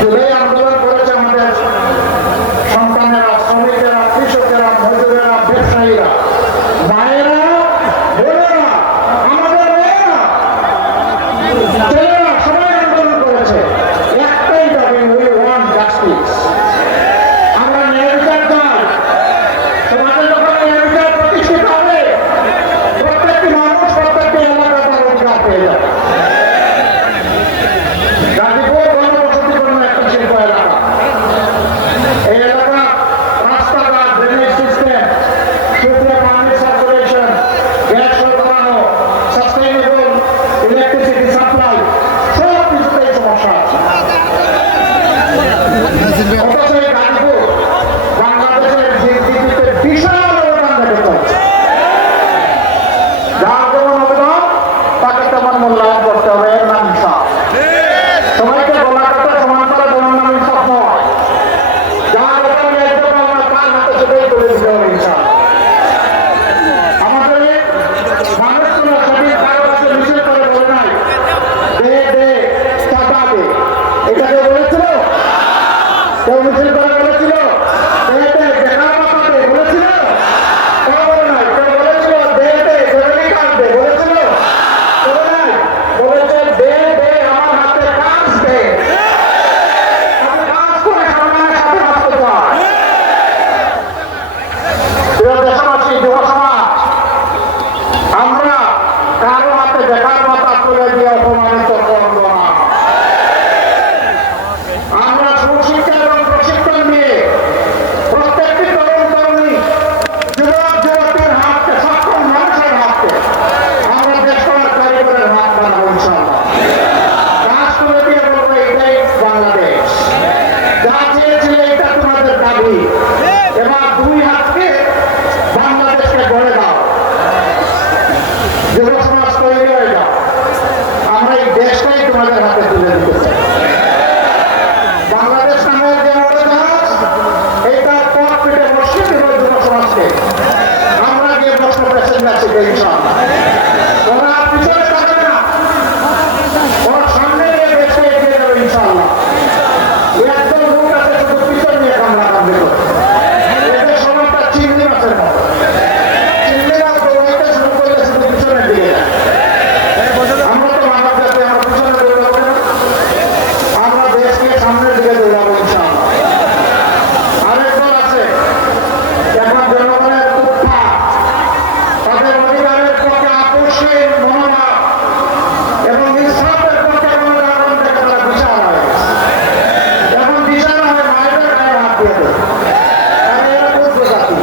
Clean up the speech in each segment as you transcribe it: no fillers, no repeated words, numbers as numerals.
জুলাই আন্দোলন করেছে আমাদের সন্তানেরা, শ্রমিকেরা, কৃষকেরা, মজুরেরা, ব্যবসায়ীরা, মায়েরা, বোনেরা, আমাদের মেয়েরা, ছেলেরা সবাই আন্দোলন করেছে। একটাই দাবি, উই ওয়ান্ট জাস্টিস। আমরা ন্যায় বিচার চাই। সমাজে যখন ন্যায় বিচার প্রতিষ্ঠিত হবে, প্রত্যেকটি মানুষ প্রত্যেকটি এলাকা তার অধিকার পেয়ে যাবে। গাজীপুর গণবসতিপূর্ণ একটা শিল্প এলাকা। এই এলাকা রাস্তাঘাট, ড্রেনেজ সিস্টেম, সুপ্রিয় পানি সার্কুলেশন, গ্যাস সরবরাহ, সাস্টেইনেবল ইলেকট্রিসিটি সাপ্লাই, সব কিছুতেই সমস্যা আছে। অথচ এই গাজীপুর বাংলাদেশের জিডিপিতে বিশাল অবদান রেখে চলছে। যার যেমন অবদান তাকে তেমন মূল্যায়ন করতে হবে, এর নাম ইনসাফ। সবাইকে বলা কথা সমান করে বলার নাম ইনসাফ নয়। যার ওপর ন্যায্য পাওনা তার হাতে সেটাই তুলে দিতে হবে ইনসাফ। আমাদের মানুষ কোনো সঠিক কারো কাছে মিছিল করে বলে নাই দে দে চাঁদা দে, এটা কেউ বলেছিল? কেউ মিছিল করে বলেছিল দে দে বেকার ভাতা দে বলেছিল? কেউ বলে নাই। কেউ বলেছিল দে দে জরুরি কাজ দে বলেছিল? বলে নাই। বলেছে দে দে আমার হাতে কাজ দে, আমি কাজ করে সম্মানের সাথে বাঁচতে চাই। প্রিয় দেশবাসী, যুব সমাজ, আমরা কারো হাতে বেকার ভাতা তুলে দিয়ে অপমানিত করব না। আমরা সুশিক্ষা এবং প্রশিক্ষণ নিয়ে প্রত্যেকটি তরুণ তরুণী, যুবক যুবতীর হাতকে, সক্ষম মানুষের হাতকে আমরা দেশ করার কারিগরের হাত বানাবো ইনশাআল্লাহ। কাজ করে দিয়ে বলবো এটাই বাংলাদেশ, যা চেয়েছিলে এটা তোমাদের দাবি, এবার দুই হাতকে বাংলাদেশকে গড়ে দাও। যুব সমাজ তৈরি হয়ে যাও, আমরা এই দেশটাই তোমাদের হাতে তুলে দিতে চাই। বাংলাদেশ নামের যে উড়োজাহাজ, এইটার ককপিটে বসিয়ে দেব যুব সমাজকে। আমরা গিয়ে বসবো প্যাসেঞ্জার সিটে ইনশাআল্লাহ। ওরা আর পিছনে থাকবে না, ওর সামনে গিয়ে দেশকে এগিয়ে দেবে ইনশাআল্লাহ। একদম লোক আছে শুধু পিছন নিয়ে কামড়া কামড়ি করে, এদের সময়টা চিংড়ি মাছের মতো। চিংড়ি মাছ দৌড়াইতে শুরু করলে শুধু পিছনের দিকে যায়। আমরা তো মানব জাতি, আমরা পিছনে দৌড়াবো না, আমরা দেশকে সামনের দিকে দৌড়াবো ইনশাআল্লাহ। আরেক দল আছে এখন জনগণের উৎপাত, তাদের অধিকারের পক্ষে আপোষহীন মনোভাব এবং ইনসাফের পক্ষে মনোভাবন দেখে তারা দিশাহারা হয়ে গেছে। এখন দিশাহারা হয়ে মায়ের গায়ে হাত দিয়ে দেয়। আরে এরা বুঝবে জাতি,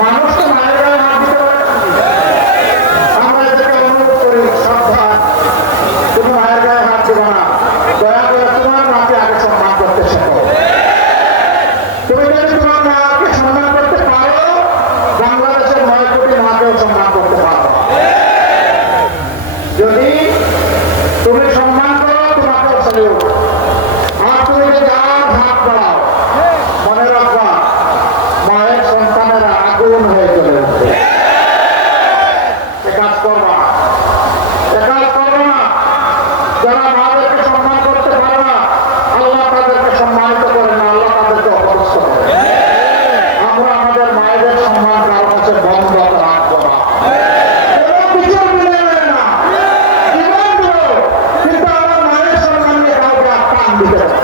মানুষ তো মায়ের গায়ে হাত দিতে পারে না। আমরা এদেরকে অনুরোধ করি, সাবধান, তুমি মায়ের গায়ে হাত দেবো না, দয়া করে তোমার মাকে আগে সম্মান করতে শেখো। তুমি যদি তোমার মাকে সম্মান করতে পারো, বাংলাদেশের 9 কোটি মাকেও সম্মান করতে পারো। যদি তুমি সম্মান করো, তোমাকেও স্যালুট। আর তুমি যদি আর হাত বাড়াও, মনে রাখবা মায়ের সন্তানেরা আগুন হয়ে চলে উঠবে। এ কাজ করবা না, এ কাজ করবো না। যারা মাদেরকে সম্মান করতে পারে না, আল্লাহ তাদেরকে সম্মানিত করে না, আল্লাহ তাদেরকে অপদস্থ করে। আমরা আমাদের মায়েদের সম্মান কারো কাছে বন্ধ রাখবো না। কোনো কিছু মিলে না, জীবন দেব, কিন্তু আমার মায়ের সম্মান নিয়ে কাউকে আত্মান দিতে হবে।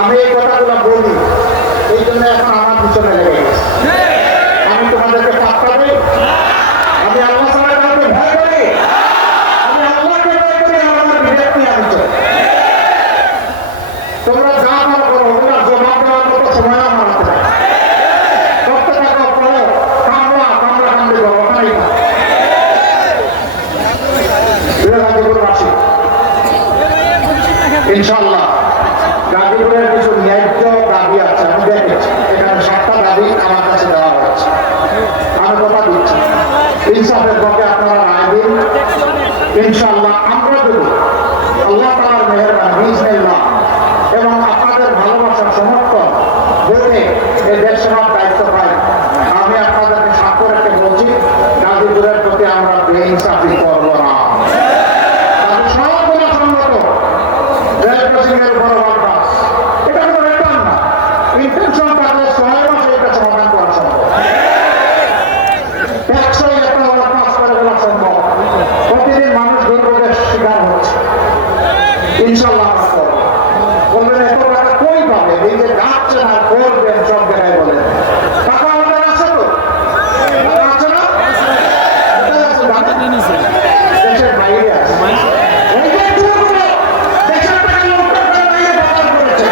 আমি এই কথাগুলো বলি, এই জন্য এখন আমার পিছনে লেগে গেছে। আমি তোমাদেরকে পাত্তা দিই? আমি আল্লাহ ছাড়া কাউকে ভয় করি? আমি আল্লাহকে ভয় করি, আমার বিবেক নিয়ে আমি চলি। তোমরা যা মনে করো, ওগুলা জবাব দেওয়ার মতো সময় আমার হাতে নাই। করতে থাকো, করো, কামড়া কামড়ি করো, ওখানেই থাকো। গাজীপুরবাসী, ইনশাআল্লাহ গাজীপুরের কিছু ন্যায্য দাবি আছে, আমি দেখেছি। এখানে 7টা দাবি আমার কাছে দেওয়া হয়েছে। আমি কথা দিচ্ছি, ইনসাফের পক্ষে আপনারা রায় দিন। ইনশাআল্লাহ আমরা যদি আল্লাহ তাআলার মেহেরবানি বিইজনিল্লাহ এবং আপনাদের ভালোবাসার সমর্থন ভোটে এই দেশ সেবার দায়িত্ব পাই, আমি আপনাদেরকে সাক্ষ্য রেখে বলছি, গাজীপুরের প্রতি আমরা বেইনসাফি করব না। ইনশাল্লাহ আমরা করবো। বলবেন এত টাকা কই পাবে? এই যে যাচ্ছেন আর করবেন সব জায়গায় বলেন টাকা আমাদের আছে তো, আছে না? দেশের বাইরে আছে। এই যে চোরগুলো দেশের টাকা লুটপাট করে বাইরে পাচার করেছে।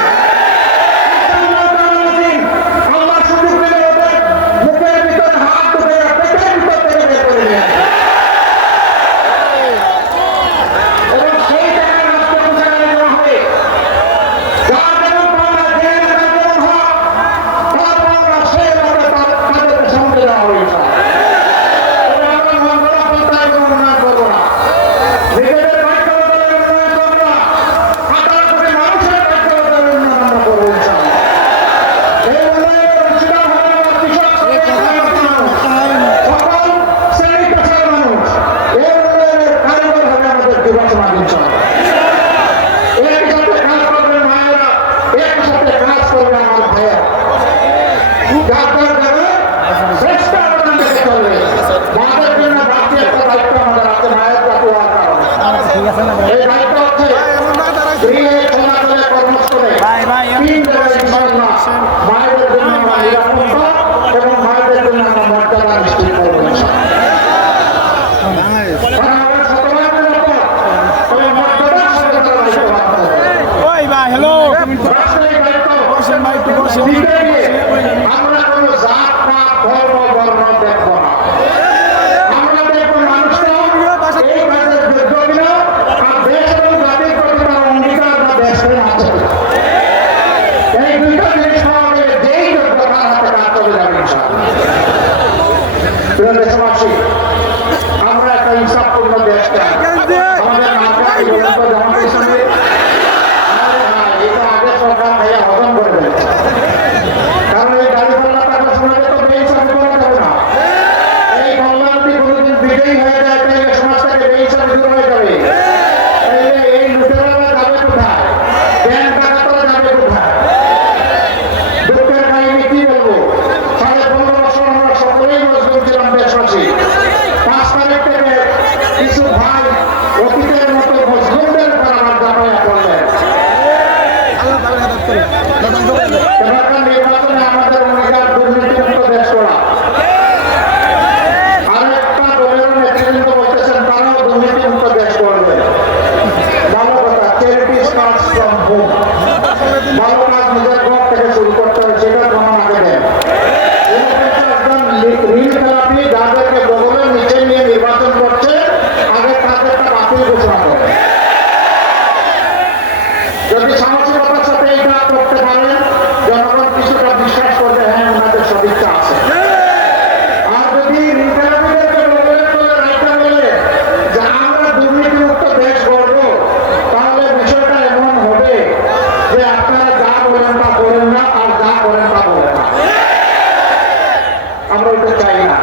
আল্লাহ সুযোগ পেলে ওদের মুখের ভিতরে হাত ঢুকে পেটের ভিতর থেকে বের করে নিয়ে আসে। এবং সেই টাকা রাষ্ট্র পরিচালনা করা হবে। যার যেমন পাওনা, যে এলাকার যেমন হক, তার পাওনা সেই এলাকায় তাদেরকে সামনে দেওয়া হবে ইনশাআল্লাহ। তবে আমরা মঙ্গলা পন্থায় কোনো উন্নয়ন করবো না, নিজেদের ভাগ্য বদলের উন্নয়ন করবো না, 18 কোটি মানুষের ভাগ্য বদলের উন্নয়ন আমরা করবো ইনশাআল্লাহ। এই উন্নয়নের অংশীদার হবে আমার কৃষক, সকল শ্রেণী পেশার মানুষ। এই উন্নয়নের কারিগর হবে আমাদের যুব সমাজ ইনশাআল্লাহ। একই সাথে কাজ করবে মায়েরা, একই সাথে কাজ করবে আমার ভাইয়েরা। যার যার যাবে শ্রেষ্ঠ অবদান রেখে চলবে। মাদের জন্য বাড়তি একটা দায়িত্ব আমাদের আছে, মায়ের জাতি হওয়ার কারণে। এই দায়িত্ব হচ্ছে গৃহে, চলাচলে, কর্মস্থলে 3 জায়গায় ইনশাআল্লাহ মায়েদের জন্য আমরা নিরাপত্তা এবং মায়েদের জন্য আমরা মর্যাদা নিশ্চিত করবো ইনশাআল্লাহ। কারণ আমরা শতভাগের মতো, তবে মর্যাদার সাথে তারা দায়িত্ব পালন করবে। রাষ্ট্রের দায়িত্ব দিতে গিয়ে আমরা কোনো জাত পাত ধর্ম বর্ণ দেখবো না। আমরা দেখবো মানুষটা এই কাজের যোগ্য কিনা, আর দেশ এবং জাতির প্রতি তার অঙ্গীকার বা দেশের আছে। এই দুইটা জিনিস পাওয়া গেলে যেই যোগ্য তার হাতে কাজ চলে যাবে ইনশাআল্লাহ। প্রিয় দেশবাসী, আমরা একটা ইনসাফপূর্ণ দেশ চাই। আমাদের মার্কা জামাতের সঙ্গে এটা আগে সরকার ভাইয়া হজম করে ফেলেছে। কারণ এই গাড়ি পাল্লা টাকা শোনালে তো বেইনসাফি করা যাবে না। এই কল্যাণটি কোনোদিন বিজয়ী হয়ে যায়, তাইলে সমাজটাকে বেইনসাফি দূর হয়ে যাবে। তাইলে এই লুটেরারা যাবে কোথায়? ব্যাংক ডাকাতরা যাবে কোথায়? দুঃখের কাহিনী কি বলবো? 15.5 বছর আমরা সকলেই মজবুত ছিলাম দেশবাসী। 5 তারিখ থেকে কিছু ভাই অতীতের মতো মজলুমদের উপর আমার যাতায়াত করলেন। এবারকার নির্বাচনে আমাদের অঙ্গীকার দুর্নীতিমুক্ত দেশ করা। আরেকটা দলের নেতৃবৃন্দ বলতেছেন তারাও দুর্নীতিমুক্ত দেশ করবে। ভালো কথা, চ্যারিটি স্টার্টস ফ্রম হোম। ভালো কাজ নিজের ঘর থেকে শুরু করতে হবে, সেটা প্রমাণ আগে দেন। 49 জন ঋণ খেলাপি যাদেরকে বগলের নিচে নিয়ে নির্বাচন করছে, আগে তাদেরটা বাতিল ঘোষণা করে। যদি সাহসিকতার সাথে এই কাজ করতে পারেন, জনগণ কিছুটা বিশ্বাস করবে, হ্যাঁ ওনাদের সদিচ্ছা আছে। আর যদি ঋণখেলাপিদেরকে রাইটা বলে যে আমরা দুর্নীতিমুক্ত দেশ গড়ব, তাহলে বিষয়টা এমন হবে যে আপনারা যা বলেন তা করেন না, আর যা করেন তা বলেন না। আমরা ওইটা চাই না।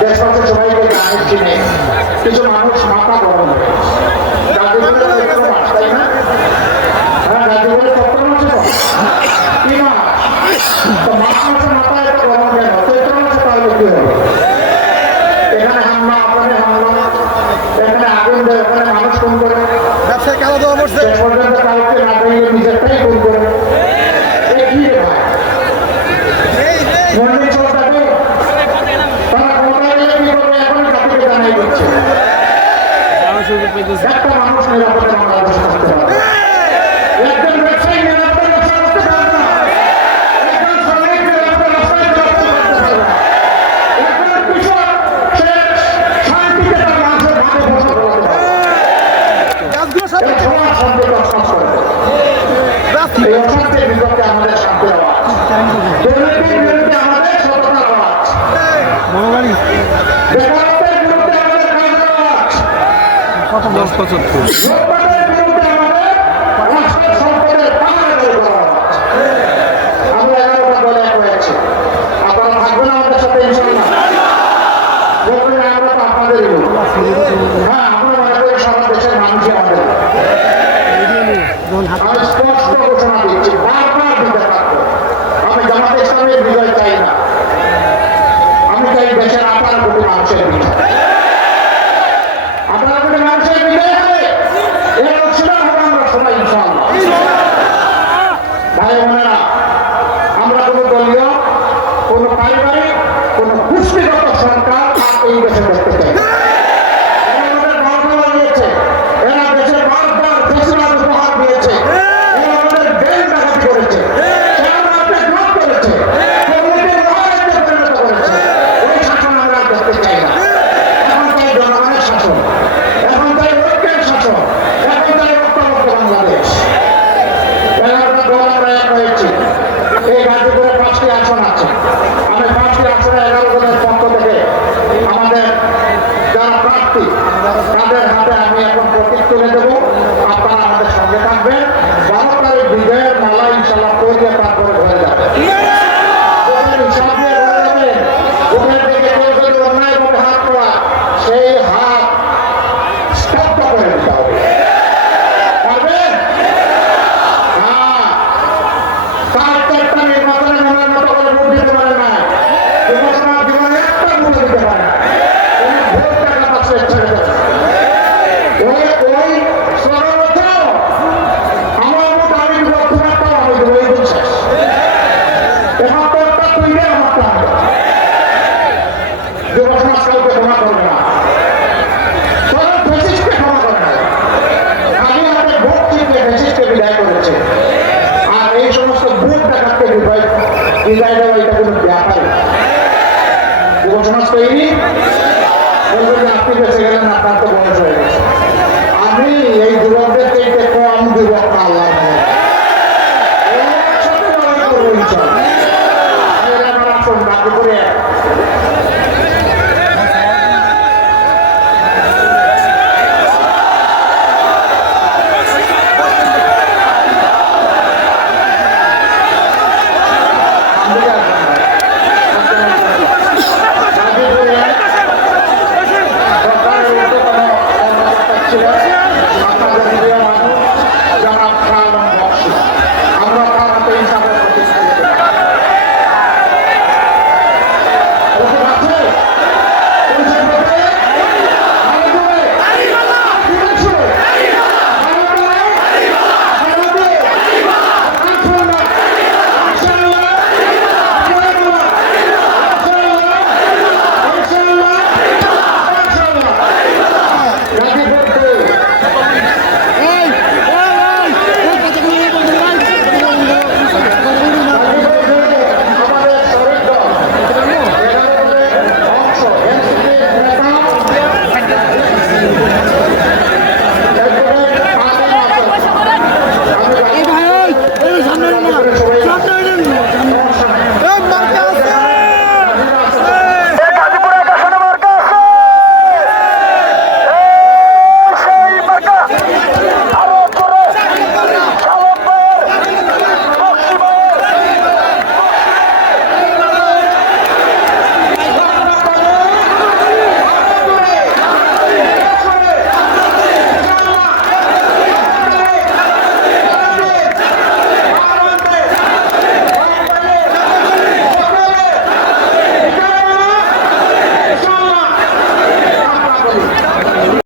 দেশবাসী সবাইকে জানেন চিনে কিছু মানুষ মাথা গরম হয়ে গাজীপুরের চৈত্র মাস, তাই না? হ্যাঁ, গাজীপুরের চৈত্র মাসে তো কি মাস? তো মার্চ মাসে মাথা এত গরম কেন? চৈত্র মাসে তাহলে কি হবে? এখানে হামলা, ওখানে হামলা, এখানে আগুন দেয়, ওখানে মানুষ খুন করে, ব্যবসায় কালো দেওয়া পড়ছে, শেষ পর্যন্ত কাউকে না দিয়ে নিজেরটাই খুন করে। এই কি রে ভাই? মন্দির চলতে তারা ক্ষমতায় গেলে কি করবে এখন জাতিকে জানাই দিচ্ছে। একটা মানুষ নিরাপদে বাংলাদেশ করতে পারবে, একজন ব্যবসায়ী নিরাপদে ব্যবসা করতে পারবে না, একজন শ্রমিক নিরাপদে রাস্তায় চলাচল করতে পারবে না, একজন কৃষক সে শান্তিতে তার মাঝে ভাবে ফসল ফলাতে পারবে। সমাজ শান্তি প্রশ্বাস করে এই অশান্তির বিপক্ষে আমাদের শান্তির আওয়াজ, দুর্নীতির বিরুদ্ধে আমাদের সততার আওয়াজ, বেকারত্বের বিরুদ্ধে আমাদের কাজের আওয়াজ, লোকপাটের বিরুদ্ধে